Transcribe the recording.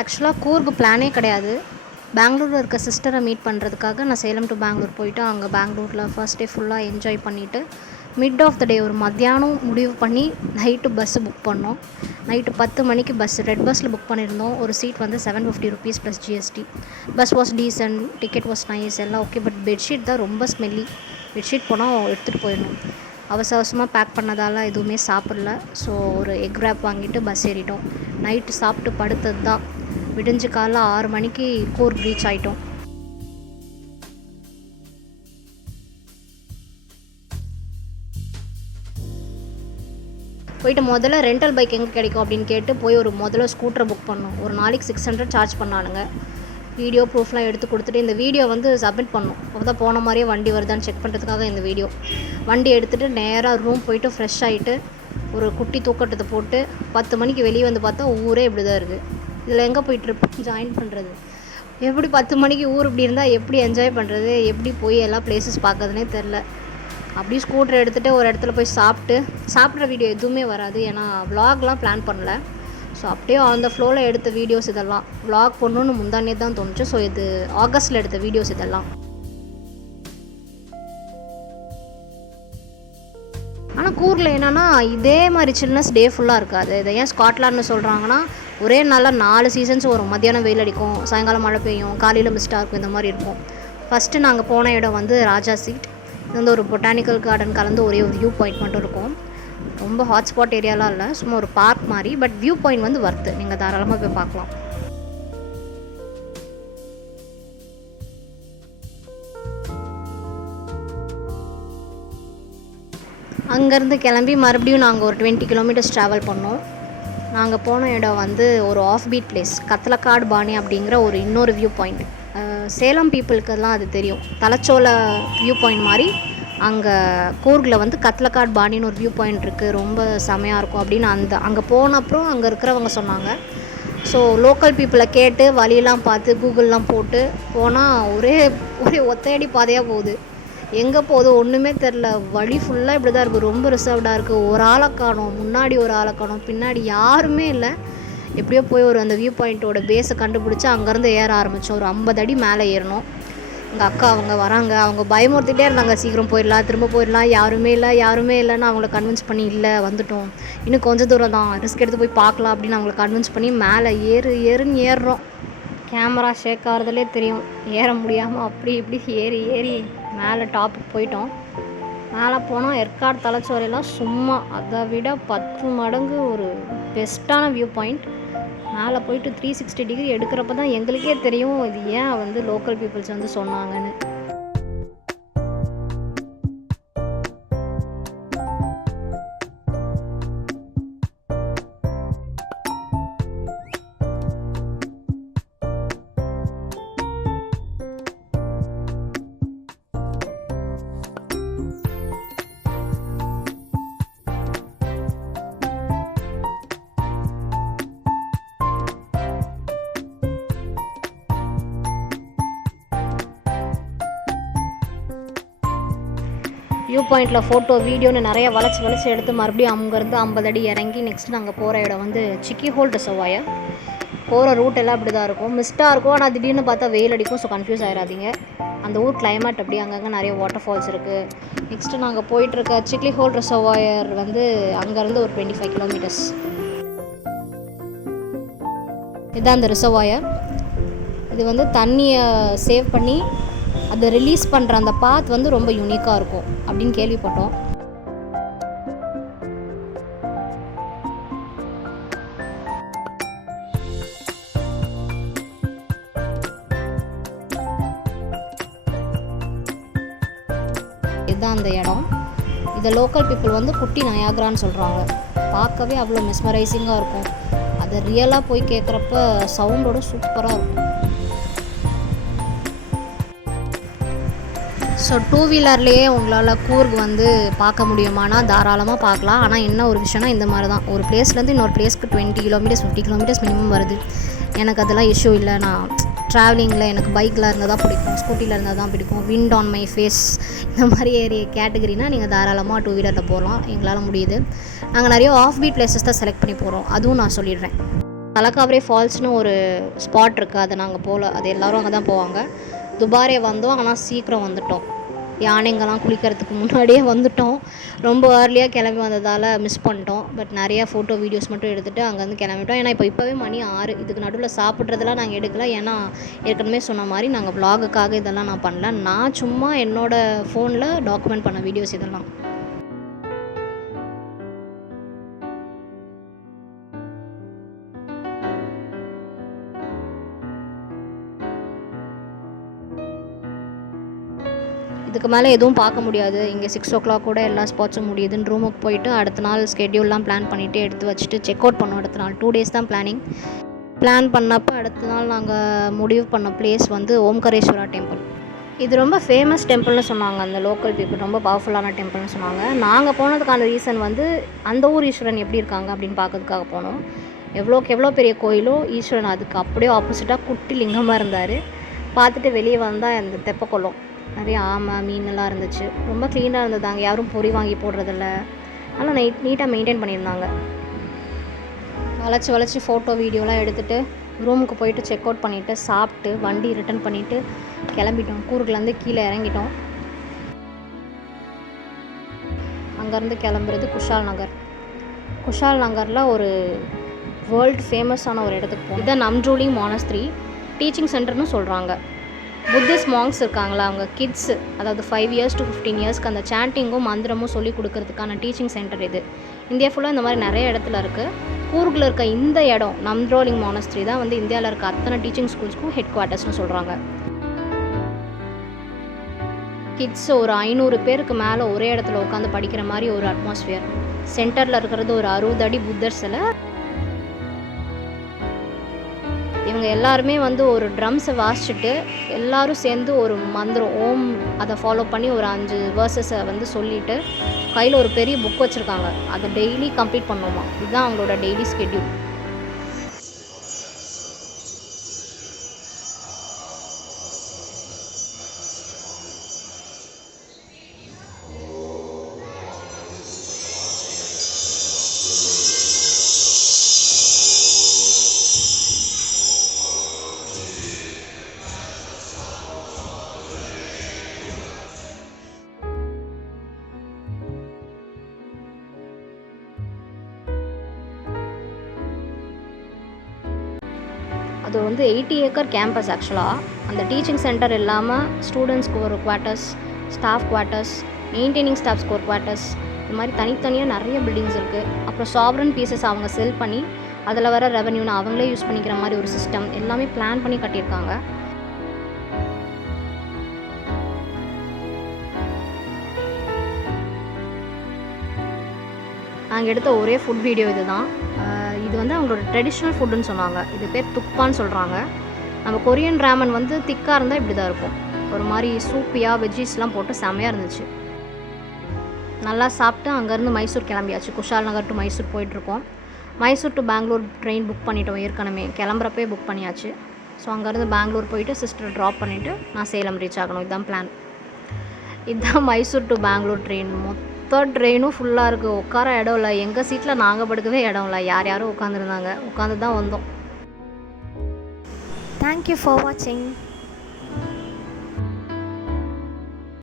ஆக்சுவலாக கூர்க்கு பிளானே கிடையாது. பெங்களூரில் இருக்க சிஸ்டரை மீட் பண்ணுறதுக்காக நான் சேலம் டு பெங்களூர் போயிட்டு அங்கே பெங்களூரில் ஃபர்ஸ்ட் டே ஃபுல்லாக என்ஜாய் பண்ணிவிட்டு மிட் ஆஃப் த டே ஒரு மத்தியானம் முடிவு பண்ணி நைட்டு பஸ்ஸு புக் பண்ணோம். நைட்டு 10 மணிக்கு பஸ் ரெட் பஸ்ஸில் புக் பண்ணியிருந்தோம். ஒரு சீட் வந்து 750 rupees plus GST. Bus was decent, ticket was nice, எல்லாம் ஓகே. பட் பெட்ஷீட் தான் ரொம்ப ஸ்மெல்லி. பெட்ஷீட் போனால் எடுத்துகிட்டு போயிடணும். அவசரமாக பேக் பண்ணதால் எதுவுமே சாப்பிடல. ஸோ ஒரு எக் ரேப் வாங்கிட்டு பஸ் ஏறிட்டோம். நைட்டு சாப்பிட்டு படுத்தது தான். விடிஞ்சு காலைல 6 மணிக்கு கூர்க் ரீச் ஆகிட்டோம். போயிட்டு முதல்ல ரெண்டல் பைக் எங்கே கிடைக்கும் அப்படின்னு கேட்டு போய் முதல்ல ஸ்கூட்டரை புக் பண்ணோம். ஒரு நாளைக்கு 600 சார்ஜ் பண்ணானுங்க. வீடியோ ப்ரூஃப்லாம் எடுத்து கொடுத்துட்டு இந்த வீடியோ வந்து சப்மிட் பண்ணோம். அப்போ தான் போன மாதிரியே வண்டி வருதான்னு செக் பண்ணுறதுக்காக இந்த வீடியோ. வண்டி எடுத்துகிட்டு நேராக ரூம் போயிட்டு ஃப்ரெஷ் ஆகிட்டு ஒரு குட்டி தூக்கட்டத்தை போட்டு 10 மணிக்கு வெளியே வந்து பார்த்தா ஊரே இப்படி தான் இருக்குது. இதில் எங்கே போய் ட்ரிப் ஜாயின் பண்ணுறது? எப்படி 10 மணிக்கு ஊர் இப்படி இருந்தால் எப்படி என்ஜாய் பண்ணுறது? எப்படி போய் எல்லா பிளேசஸ் பார்க்கறதுனே தெரில. அப்படியே ஸ்கூட்டர் எடுத்துகிட்டு ஒரு இடத்துல போய் சாப்பிட்ற வீடியோ எதுவுமே வராது. ஏன்னா விலாக்லாம் பிளான் பண்ணல. ஸோ அப்படியே அந்த ஃப்ளோவில் எடுத்த வீடியோஸ் இதெல்லாம். விலாக் பண்ணணுன்னு முந்தானே தான் தோணுச்சு. ஸோ இது ஆகஸ்ட்டில் எடுத்த வீடியோஸ் இதெல்லாம். ஆனால் கூரில் என்னென்னா இதே மாதிரி சில்னஸ் டே ஃபுல்லாக இருக்காது. இதை ஏன் ஸ்காட்லாண்டுன்னு சொல்கிறாங்கன்னா ஒரே நாளில் 4 சீசன்ஸ் வரும். மத்தியானம் வெயில் அடிக்கும், சாயங்காலம் மழை பெய்யும், காலையில் மிஸ்டாக இருக்கும், இந்த மாதிரி இருக்கும். ஃபஸ்ட்டு நாங்கள் போன இடம் வந்து ராஜா சீட். இது வந்து ஒரு பொட்டானிக்கல் கார்டன் கலந்து ஒரே ஒரு வியூ பாயிண்ட் மட்டும் இருக்கும். ரொம்ப ஹாட்ஸ்பாட் ஏரியாலாம் இல்லை, சும்மா ஒரு பார்க் மாதிரி. பட் வியூ பாயிண்ட் வந்து வர்த்து, நீங்கள் தாராளமாக போய் பார்க்கலாம். அங்கேருந்து கிளம்பி மறுபடியும் நாங்கள் ஒரு 20 kilometers ட்ராவல் பண்ணோம். நாங்கள் போன இடம் வந்து ஒரு ஆஃப் பீட் பிளேஸ், கத்லக்காடு பாணி அப்படிங்கிற ஒரு இன்னொரு வியூ பாயிண்ட். சேலம் பீப்புளுக்கெல்லாம் அது தெரியும். தலைச்சோலை வியூ பாயிண்ட் மாதிரி அங்கே கூர்கில் வந்து கத்லக்காடு பாணின்னு ஒரு வியூ பாயிண்ட் இருக்குது. ரொம்ப செமையாக இருக்கும் அப்படின்னு அங்கே போன அப்புறம் அங்கே இருக்கிறவங்க சொன்னாங்க. ஸோ லோக்கல் பீப்புளை கேட்டு வழியெல்லாம் பார்த்து கூகுள்லாம் போட்டு போனால் ஒரே ஒத்தையடி பாதையாக போகுது. எங்கே போகுது ஒன்றுமே தெரில. வழி ஃபுல்லாக இப்படி தான் இருக்குது. ரொம்ப ரிசர்வ்டாக இருக்குது. ஒரு ஆளை காணோம், முன்னாடி ஒரு ஆளை காணோம், பின்னாடி யாருமே இல்லை. எப்படியோ போய் அந்த வியூ பாயிண்ட்டோட பேஸை கண்டுபிடிச்சி அங்கேருந்து ஏற ஆரம்பித்தோம். ஒரு 50 அடி மேலே ஏறணும். எங்கள் அக்கா அவங்க வராங்க, அவங்க பயமுறுத்திட்டே இருந்தாங்க, சீக்கிரம் போயிடலாம், திரும்ப போயிடலாம், யாருமே இல்லைன்னு அவங்கள கன்வின்ஸ் பண்ணி இல்லை வந்துட்டோம், இன்னும் கொஞ்சம் தூரம் தான், ரிஸ்க் எடுத்து போய் பார்க்கலாம் அப்படின்னு அவங்கள கன்வின்ஸ் பண்ணி மேலே ஏறுன்னு ஏறுறோம். கேமரா ஷேக் ஆகிறதுலே தெரியும். ஏற முடியாமல் அப்படி இப்படி ஏறி மேலே டாப்புக்கு போயிட்டோம். மேலே போனால் ஏற்காடு தலைச்சோரையெல்லாம் சும்மா அதை விட 10 மடங்கு ஒரு பெஸ்ட்டான வியூ பாயிண்ட். மேலே போயிட்டு 360 டிகிரி எடுக்கிறப்ப தான் எங்களுக்கே தெரியும் இது ஏன் வந்து லோக்கல் பீப்புள்ஸ் வந்து சொன்னாங்கன்னு. வியூ பாயிண்டில் ஃபோட்டோ வீடியோன்னு நிறைய வளைச்சி எடுத்து மறுபடியும் அங்கேருந்து 50 அடி இறங்கி நெக்ஸ்ட் நாங்கள் போகிற இடம் வந்து சிக்கி ஹோல் ரிசர்வாயர். போகிற ரூட் எல்லாம் இப்படி தான் இருக்கும். மிஸ்ட்டாக இருக்கும், ஆனால் திடீர்னு பார்த்தா வெயில் அடிக்கும். ஸோ கன்ஃபியூஸ் ஆகிடாதீங்க. அந்த ஊர் கிளைமேட் அப்படி. அங்கங்கே நிறைய வாட்டர் ஃபால்ஸ் இருக்குது. நெக்ஸ்ட்டு நாங்கள் போயிட்டுருக்க சிக்கி ஹோல் ரிசர்வாயர் வந்து அங்கேருந்து ஒரு 25 kilometers. இதுதான் அந்த ரிசர்வாயர். இது வந்து தண்ணியை சேவ் பண்ணி அதை ரிலீஸ் பண்ணுற அந்த பாத் வந்து ரொம்ப யூனிக்காக இருக்கும் அப்படின்னு கேள்விப்பட்டோம். இதுதான் அந்த இடம். இதை லோக்கல் பீப்புள் வந்து குட்டி நயாகரான்னு சொல்கிறாங்க. பார்க்கவே அவ்வளோ மெஸ்மரைசிங்காக இருக்கும். அதை ரியலாக போய் கேட்குறப்ப சவுண்டோட சூப்பராக இருக்கும். ஸோ 2 வீலர்லேயே உங்களால் கூர்க் வந்து பார்க்க முடியுமானா தாராளமாக பார்க்கலாம். ஆனால் என்ன ஒரு விஷயம்னா இந்த மாதிரி தான் ஒரு பிளேஸ்லேருந்து இன்னொரு பிளேஸ்க்கு 20 kilometers 50 kilometers மினிமம் வருது. எனக்கு அதெல்லாம் இஷ்யூ இல்லை. நான் ட்ராவலிங்கில் எனக்கு பைக்கில் இருந்தால் தான் பிடிக்கும், ஸ்கூட்டியில் இருந்தால் தான் பிடிக்கும். விண்ட் ஆன் மை ஃபேஸ் இந்த மாதிரி கேட்டகரினா நீங்கள் தாராளமாக 2 வீலரில் போகலாம். எங்களால் முடியுது. நாங்கள் நிறைய ஆஃப் பீட் பிளேசஸ் தான் செலக்ட் பண்ணி போகிறோம். அதுவும் நான் சொல்லிடுறேன். தலக்காவரே ஃபால்ஸ்னு ஒரு ஸ்பாட் இருக்குது, அதை நாங்கள் போகல. அது எல்லோரும் அங்கே தான் போவாங்க. துபாரே வந்தோம், ஆனால் சீக்கிரம் வந்துட்டோம். யானைங்கெல்லாம் குளிக்கிறதுக்கு முன்னாடியே வந்துட்டோம். ரொம்ப ஏர்லியாக கிளம்பி வந்ததால் மிஸ் பண்ணிட்டோம். பட் நிறையா ஃபோட்டோ வீடியோஸ் மட்டும் எடுத்துகிட்டு அங்கேருந்து கிளம்பிட்டோம். ஏன்னா இப்போவே மணி 6. இதுக்கு நடுவில் சாப்பிட்றதெல்லாம் நாங்கள் எடுக்கல. ஏன்னா ஏற்கனவே சொன்ன மாதிரி நாங்கள் vlogக்காக இதெல்லாம் நான் பண்ணல. நான் சும்மா என்னோடய ஃபோனில் டாக்குமெண்ட் பண்ண வீடியோஸ் இதெல்லாம். இதுக்கு மேலே எதுவும் பார்க்க முடியாது. இங்கே 6 o'clock கூட எல்லா ஸ்பாட்ஸும் முடியுதுன்னு ரூமுக்கு போயிட்டு அடுத்த நாள் ஸ்கெட்யூல்லாம் பிளான் பண்ணிவிட்டு எடுத்து வச்சுட்டு செக் அவுட் பண்ணோம். அடுத்த நாள் 2 days தான் பிளான் பண்ணப்போ அடுத்த நாள் நாங்கள் முடிவு பண்ண பிளேஸ் வந்து ஓம்காரேஸ்வரா டெம்பிள். இது ரொம்ப ஃபேமஸ் டெம்பிள்னு சொன்னாங்க. அந்த லோக்கல் பீப்புள் ரொம்ப பவர்ஃபுல்லான டெம்பிள்னு சொன்னாங்க. நாங்கள் போனதுக்கான ரீசன் வந்து அந்த ஊர் ஈஸ்வரன் எப்படி இருக்காங்க அப்படின்னு பார்க்கறதுக்காக போனோம். எவ்வளோக்கு எவ்வளோ பெரிய கோயிலோ ஈஸ்வரன் அதுக்கு அப்படியே ஆப்போசிட்டாக குட்டி லிங்கமாக இருந்தார். பார்த்துட்டு வெளியே வந்தால் அந்த தெப்பக்குளம் நிறைய ஆமை மீனெல்லாம் இருந்துச்சு. ரொம்ப க்ளீனாக இருந்தது. அங்கே யாரும் பொறி வாங்கி போடுறதில்ல. ஆனால் நீட்டாக மெயின்டைன் பண்ணியிருந்தாங்க. வளைச்சி ஃபோட்டோ வீடியோலாம் எடுத்துகிட்டு ரூமுக்கு போயிட்டு செக் அவுட் பண்ணிவிட்டு சாப்பிட்டு வண்டி ரிட்டர்ன் பண்ணிவிட்டு கிளம்பிட்டோம். கூர்க்லேருந்து கீழே இறங்கிட்டோம். அங்கேருந்து கிளம்புறது குஷால் நகரில் ஒரு வேர்ல்டு ஃபேமஸான ஒரு இடத்துக்கு போகும். இதான் நம்ட்ரோலிங் மானஸ்திரி டீச்சிங் சென்டர்னு சொல்கிறாங்க. புத்திஸ்ட் மாங்ஸ் இருக்காங்களா, அவங்க கிட்ஸு அதாவது 5 years to 15 yearsக்கு அந்த சாண்டிங்கும் மந்திரமும் சொல்லி கொடுக்கறதுக்கான டீச்சிங் சென்டர் இது. இந்தியா ஃபுல்லாக இந்த மாதிரி நிறைய இடத்துல இருக்குது. கூர்கில் இருக்க இந்த இடம் நம்ட்ரோலிங் மானஸ்திரி தான் வந்து இந்தியாவில் இருக்க அத்தனை டீச்சிங் ஸ்கூல்ஸ்க்கும் ஹெட் குவார்ட்டர்ஸ்னு சொல்கிறாங்க. கிட்ஸ் ஒரு 500 பேருக்கு மேலே ஒரே இடத்துல உட்காந்து படிக்கிற மாதிரி ஒரு அட்மாஸ்ஃபியர். சென்டரில் இருக்கிறது ஒரு 60 அடி புத்தர் சிலை. இவங்க எல்லாருமே வந்து ஒரு ட்ரம்ஸை வாசிச்சுட்டு எல்லோரும் சேர்ந்து ஒரு மந்திரம் ஓம் அதை ஃபாலோ பண்ணி ஒரு 5 வேர்சஸை வந்து சொல்லிவிட்டு கையில் ஒரு பெரிய புக் வச்சுருக்காங்க. அதை டெய்லி கம்ப்ளீட் பண்ணுவோமா. இதுதான் அவங்களோட டெய்லி ஸ்கெட்யூல். அது வந்து 80 acre கேம்பஸ். ஆக்சுவலாக அந்த டீச்சிங் சென்டர் இல்லாமல் ஸ்டூடெண்ட்ஸ்க்கு ஒரு குவார்ட்டர்ஸ், ஸ்டாஃப் குவார்ட்டர்ஸ், மெயின்டைனிங் ஸ்டாஃப்ஸ்க்கு ஒரு குவார்ட்டர்ஸ், இது மாதிரி தனித்தனியாக நிறைய பில்டிங்ஸ் இருக்குது. அப்புறம் சாவரன் பீசஸ் அவங்க செல் பண்ணி அதில் வர ரெவன்யூன்னு அவங்களே யூஸ் பண்ணிக்கிற மாதிரி ஒரு சிஸ்டம் எல்லாமே பிளான் பண்ணி கட்டியிருக்காங்க. நாங்கள் எடுத்த ஒரே ஃபுட் வீடியோ இது தான். இது வந்து அவங்களோட ட்ரெடிஷ்னல் ஃபுட்டுன்னு சொன்னாங்க. இது பேர் துக்பான்னு சொல்கிறாங்க. நம்ம கொரியன் ராமன் வந்து திக்காக இருந்தால் இப்படி தான் இருக்கும். ஒரு மாதிரி சூப்பியாக வெஜ்ஜீஸ்லாம் போட்டு செம்மையாக இருந்துச்சு. நல்லா சாப்பிட்டு அங்கேருந்து மைசூர் கிளம்பியாச்சு. குஷால் நகர் டு மைசூர் போயிட்டுருக்கோம். Mysore to Bangalore train book பண்ணிட்டோம். ஏற்கனவே கிளம்புறப்பே புக் பண்ணியாச்சு. ஸோ அங்கேருந்து பெங்களூர் போயிட்டு சிஸ்டர் ட்ராப் பண்ணிவிட்டு நான் சேலம் ரீச் ஆகணும். இதுதான் பிளான். இதுதான் மைசூர் டு பெங்களூர் ட்ரெயின். மொத்த ட்ரெயினும் ஃபுல்லாக இருக்குது. உட்கார இடம் இல்லை. எங்கள் சீட்டில் நாங்கள் படுக்கவே இடம் இல்லை. யாரும் உட்காந்துருந்தாங்க. உட்காந்து தான் வந்தோம். தேங்க்யூ ஃபார் வாட்சிங்.